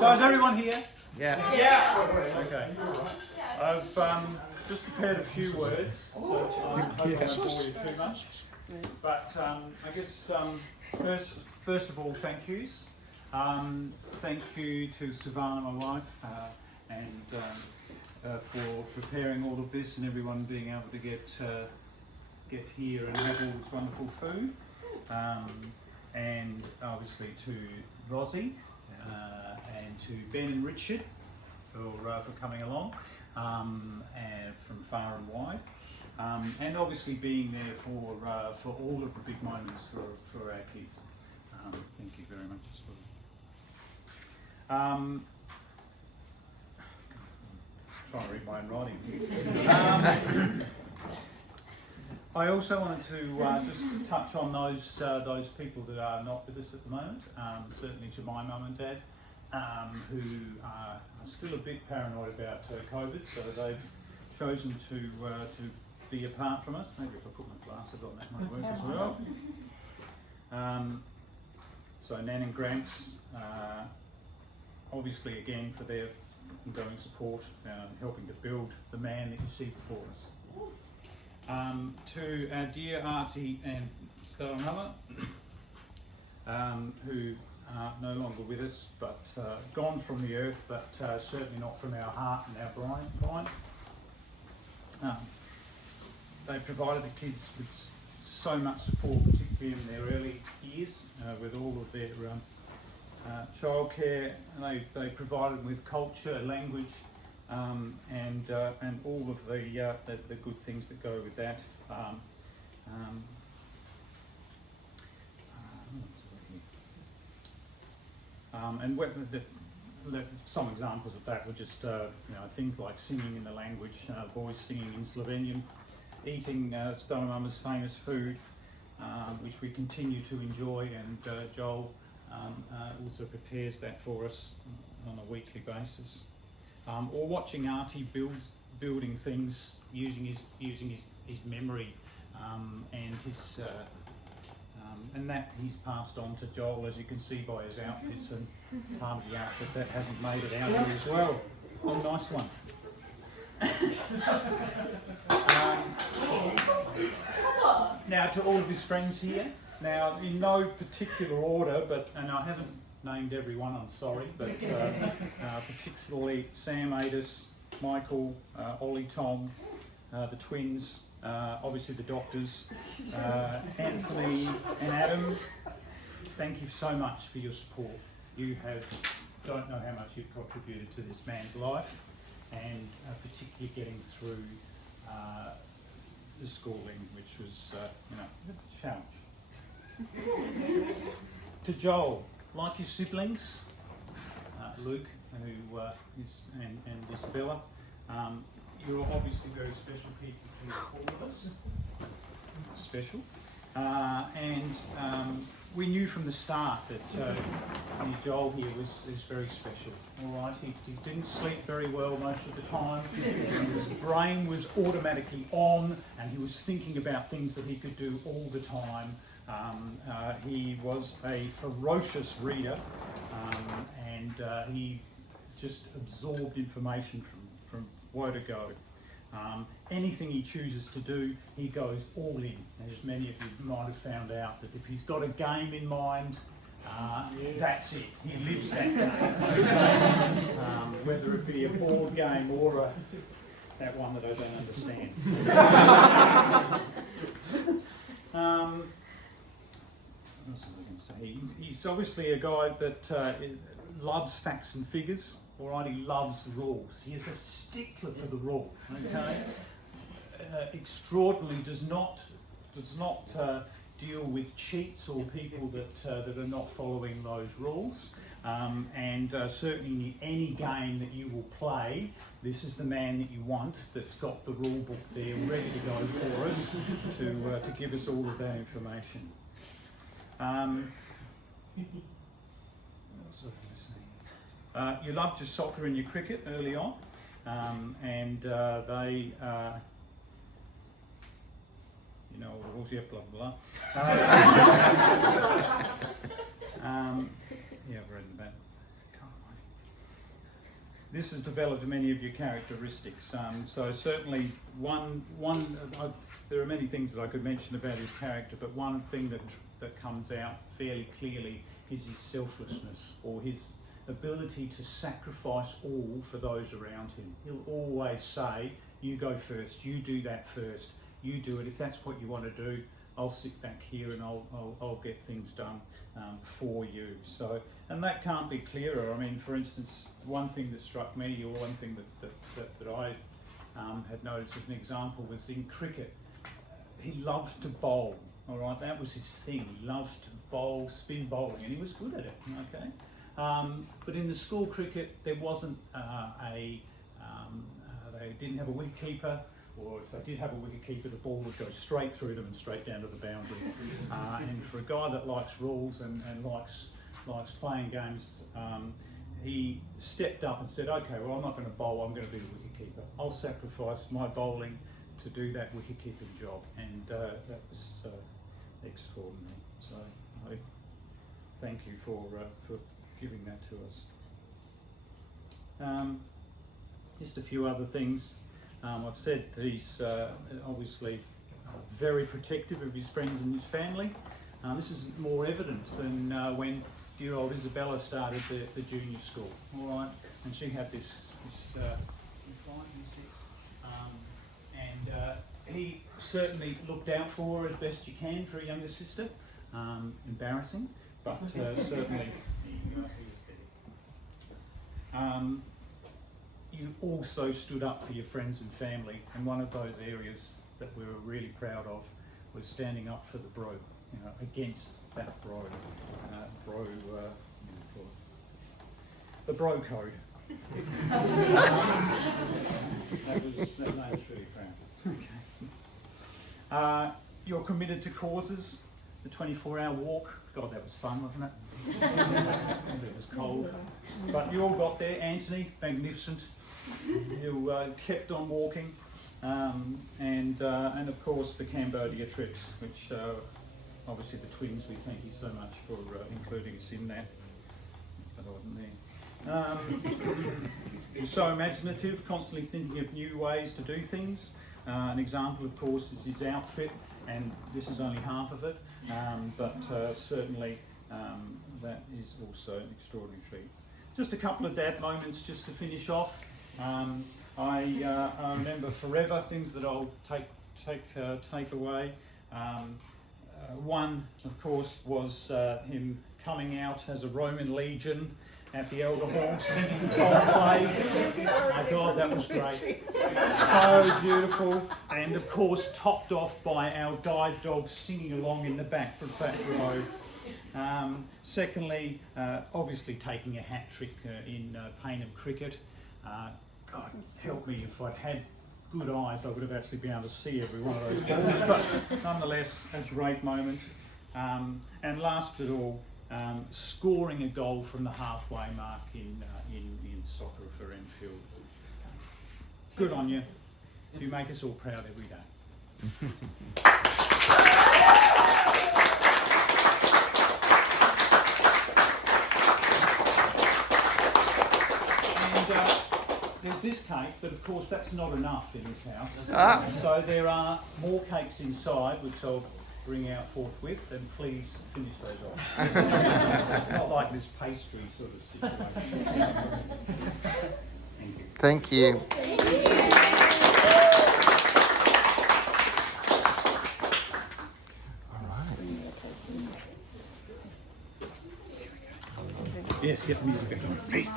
So is everyone here? Yeah. Yeah. Okay. I've just prepared a few words, so I hope I don't bore you too much. But I guess first of all, thank yous. Thank you to Savannah, my wife, and for preparing all of this and everyone being able to get here and have all this wonderful food. And obviously to Rosie and to Ben and Richard for coming along and from far and wide, and obviously being there for all of the big moments for our kids. Thank you very much as well. Trying to read my own writing. I also wanted to just touch on those people that are not with us at the moment. Certainly to my mum and dad, who are still a bit paranoid about COVID, so they've chosen to be apart from us. Maybe if I put my glasses on, that might work as well. So Nan and Gramps, obviously again for their ongoing support, helping to build the man that you see before us. To our dear auntie and Starmother, who are no longer with us, but gone from the earth, but certainly not from our heart and our minds. They provided the kids with so much support, particularly in their early years, with all of their childcare. They provided with culture, language, and all of the good things that go with that. And some examples of that were just things like singing in the language, boys singing in Slovenian, eating Starmama's famous food, which we continue to enjoy, and Joel also prepares that for us on a weekly basis. Or watching Artie building things using his memory and his and that he's passed on to Joel, as you can see by his outfits, and part of the outfit that hasn't made it out here as well. Oh, nice one. Now to all of his friends here. Now in no particular order, and I haven't named everyone, I'm sorry, but particularly Sam Adis, Michael, Ollie, Tom, the twins, obviously the doctors, Anthony and Adam. Thank you so much for your support. You don't know how much you've contributed to this man's life, and particularly getting through the schooling, which was a challenge. To Joel, like your siblings, Luke, who and Isabella, you're obviously very special people to all of us. Special, and we knew from the start that Joel here is very special. All right, he didn't sleep very well most of the time. His brain was automatically on, and he was thinking about things that he could do all the time. He was a ferocious reader, and he just absorbed information from where to go. Anything he chooses to do, he goes all in. As many of you might have found out, that if he's got a game in mind, that's it. He lives that game. Whether it be a board game or that one that I don't understand. What else was I going to say? He's obviously a guy that loves facts and figures. All right, he loves the rules. He is a stickler for the rules. Okay, extraordinarily does not deal with cheats or people that are not following those rules. And certainly any game that you will play, this is the man that you want that's got the rule book there ready to go for us to give us all of that information. You loved your soccer and your cricket early on, and they, all the rules, yeah, blah, blah, blah. Yeah, I've read about it. this has developed many of your characteristics. So certainly there are many things that I could mention about his character, but one thing that comes out fairly clearly is his selflessness, or his ability to sacrifice all for those around him. He'll always say, you go first, you do that first, you do it. If that's what you want to do, I'll sit back here and I'll get things done for you. So, and that can't be clearer. I mean, for instance, one thing that struck me, or one thing that I had noticed as an example, was in cricket. He loved to bowl. All right, that was his thing. He loved to bowl, spin bowling, and he was good at it. Okay, but in the school cricket, there wasn't they didn't have a wicket keeper, or if they did have a wicket keeper, the ball would go straight through them and straight down to the boundary. And for a guy that likes rules and likes playing games, he stepped up and said, "Okay, well, I'm not going to bowl. I'm going to be the wicket keeper. I'll sacrifice my bowling to do that wicket-keeping job," and that was extraordinary. So I thank you for giving that to us. Just a few other things. I've said that he's obviously very protective of his friends and his family. This is more evident than when dear old Isabella started the junior school. All right, and she had this and he certainly looked out for her as best you can for a younger sister. Embarrassing, but certainly he was there. You also stood up for your friends and family, and one of those areas that we were really proud of was standing up for the bro, against that bro, the bro code. that made us really proud. Okay. You're committed to causes. The 24-hour walk. God, that was fun, wasn't it? It was cold. But you all got there. Anthony, magnificent. You kept on walking. And of course the Cambodia trips, which obviously the twins, we thank you so much for including us in that. But I wasn't there. You're so imaginative, constantly thinking of new ways to do things. An example, of course, is his outfit, and this is only half of it, but certainly that is also an extraordinary treat. Just a couple of dad moments just to finish off. I remember forever things that I'll take away. One, of course, was him coming out as a Roman legion at the Elder Hall singing Coldplay. My God, that was great. So beautiful. And of course, topped off by our guide dog singing along in the back row. Secondly, obviously taking a hat trick in Payneham cricket. God help me, if I'd had good eyes, I would have actually been able to see every one of those balls, but nonetheless, a great moment. And last but all, scoring a goal from the halfway mark in soccer for Enfield. Good on you. You make us all proud every day. There's this cake, but of course that's not enough in this house. So there are more cakes inside, which I'll bring out forthwith, and please finish those off. Not like this pastry sort of situation. Thank you. Thank you. All right. Yes, get the music going, please.